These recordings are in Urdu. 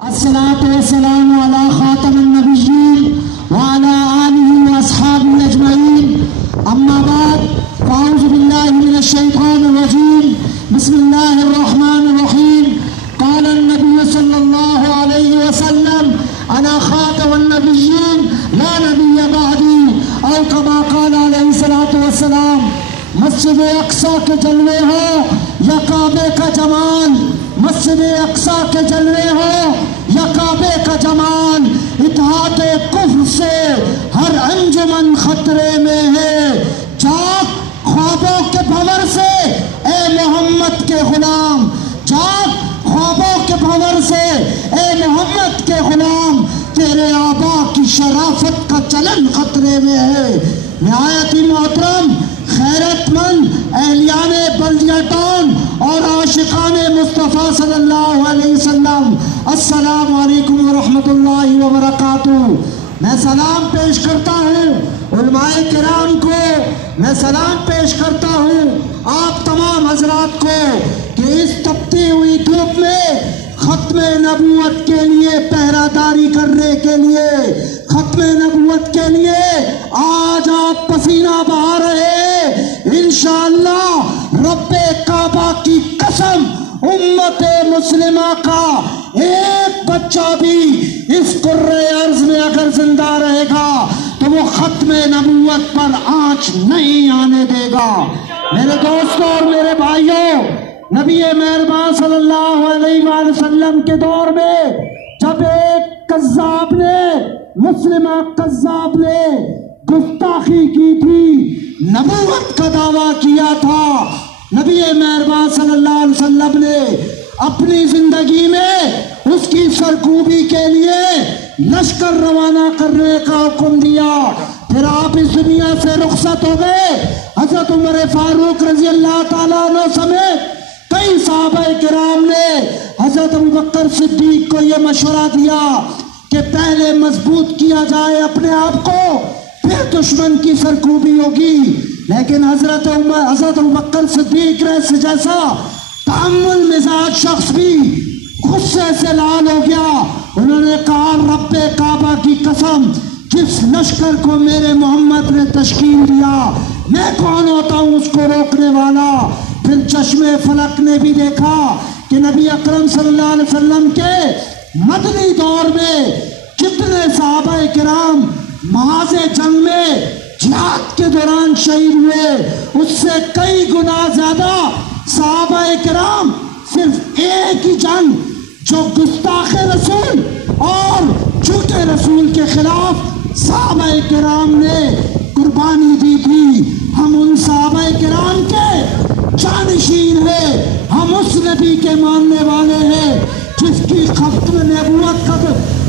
الصلاة والسلام على خاتم النبيين وعلى آله وأصحابه أجمعين أما بعد فأعوذ بالله من الشيطان الرجيم بسم الله الرحمن الرحيم قال النبي صلى الله عليه وسلم أنا خاتم النبيين لا نبي بعدي أو كما قال عليه الصلاة والسلام مسجد اقصی کے جلوے ہو یا کعبے کا جمال، مسجد اقصی کے جلوے ہو یا کعبے کا جمال، اتحاد کفر سے ہر انجمن خطرے میں ہے۔ جاگ خوابوں کے بھنور سے اے محمد کے غلام، جاگ خوابوں کے بھنور سے اے محمد کے غلام، تیرے آبا کی شرافت کا چلن خطرے میں ہے۔ نہایت ہی محترم، خیرت مند اہلیان بلدیہ ٹاؤن اور عاشقان مصطفیٰ صلی اللہ علیہ وسلم، السلام علیکم ورحمۃ اللہ وبرکاتہ۔ میں سلام پیش کرتا ہوں علماء کرام کو، میں سلام پیش کرتا ہوں آپ تمام حضرات کو کہ اس تپتی ہوئی دھوپ میں ختم نبوت کے لیے پہرہ داری کرنے کے لیے، ختم نبوت کے لیے آج آپ پسینہ بہا رہے۔ انشاءاللہ رب کعبہ کی قسم، امت مسلمہ کا ایک بچہ بھی اس کرۂ ارض میں اگر زندہ رہے گا تو وہ ختم نبوت پر آنچ نہیں آنے دے گا۔ میرے دوستوں اور میرے بھائیوں، نبی مہربان صلی اللہ علیہ وآلہ وسلم کے دور میں جب ایک کذاب نے، مسلمہ کذاب نے گستاخی کی تھی، نبوت کا دعویٰ کیا تھا، نبی مہربان صلی اللہ علیہ وسلم نے اپنی زندگی میں اس کی سرکوبی کے لیے لشکر روانہ کرنے کا حکم دیا۔ پھر آپ اس دنیا سے رخصت ہو گئے۔ حضرت عمر فاروق رضی اللہ تعالیٰ عنہ سمیت کئی صحابہ کرام نے حضرت ابوبکر صدیق کو یہ مشورہ دیا کہ پہلے مضبوط کیا جائے اپنے آپ کو، پھر دشمن کی سرکوبی ہوگی۔ لیکن حضرت ابوبکر صدیق جیسا تحمل مزاج شخص بھی غصے سے لال ہو گیا۔ انہوں نے کہا رب کعبہ کی قسم، جس لشکر کو میرے محمد نے تشکیل دیا، میں کون ہوتا ہوں اس کو روکنے والا۔ پھر چشم فلک نے بھی دیکھا کہ نبی اکرم صلی اللہ علیہ وسلم کے مدنی دور میں کتنے صحابہ کرام محاذ جنگ میں جہاد کے دوران شہید ہوئے، اس سے کئی گنا زیادہ صحابہ کرام صرف ایک ہی جنگ جو گستاخ رسول اور جھوٹے رسول کے خلاف صحابہ کرام نے قربانی دی تھی۔ ہم ان صحابہ کرام کے جانشین ہیں، ہم اس نبی کے ماننے والے ہیں جس کی ختم نبوت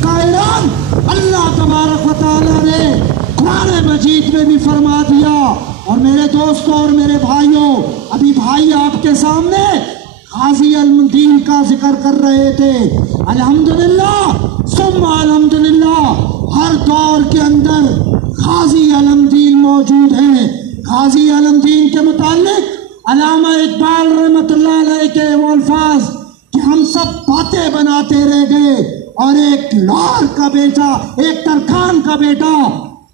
کا اعلان اللہ تبارک و تعالیٰ نے قرآن مجید میں بھی فرما دیا۔ اور میرے دوستوں اور میرے بھائیوں، ابھی بھائی آپ کے سامنے غازی علمدین کا ذکر کر رہے تھے۔ الحمدللہ ثم الحمدللہ، ہر دور کے اندر غازی علمدین موجود ہیں۔ غازی علمدین کے متعلق علامہ اقبال رحمۃ اللہ علیہ کے وہ الفاظ کہ ہم سب باتیں بناتے رہ گئے اور ایک لاہور کا بیٹا، ایک ترکان کا بیٹا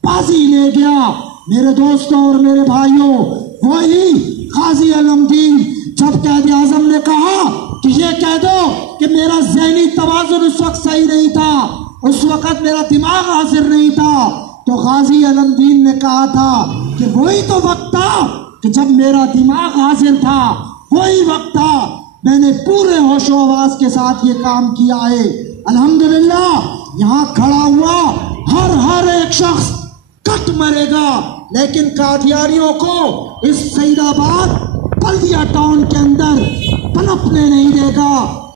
بازی لے گیا۔ میرے دوستوں اور میرے بھائیوں، وہی غازی علمدین جب قائد اعظم نے کہا کہ یہ کہہ دو کہ میرا ذہنی توازن اس وقت صحیح نہیں تھا، اس وقت میرا دماغ حاضر نہیں تھا، تو غازی علمدین نے کہا تھا کہ وہی تو وقت تھا کہ جب میرا دماغ حاضر تھا، وہی وقت تھا، میں نے پورے ہوش و حواس کے ساتھ یہ کام کیا ہے۔ الحمدللہ یہاں کھڑا ہوا ہر ایک شخص کٹ مرے گا، لیکن قادیانیوں کو اس سعید آباد بلدیہ ٹاؤن کے اندر پنپنے نہیں دے گا۔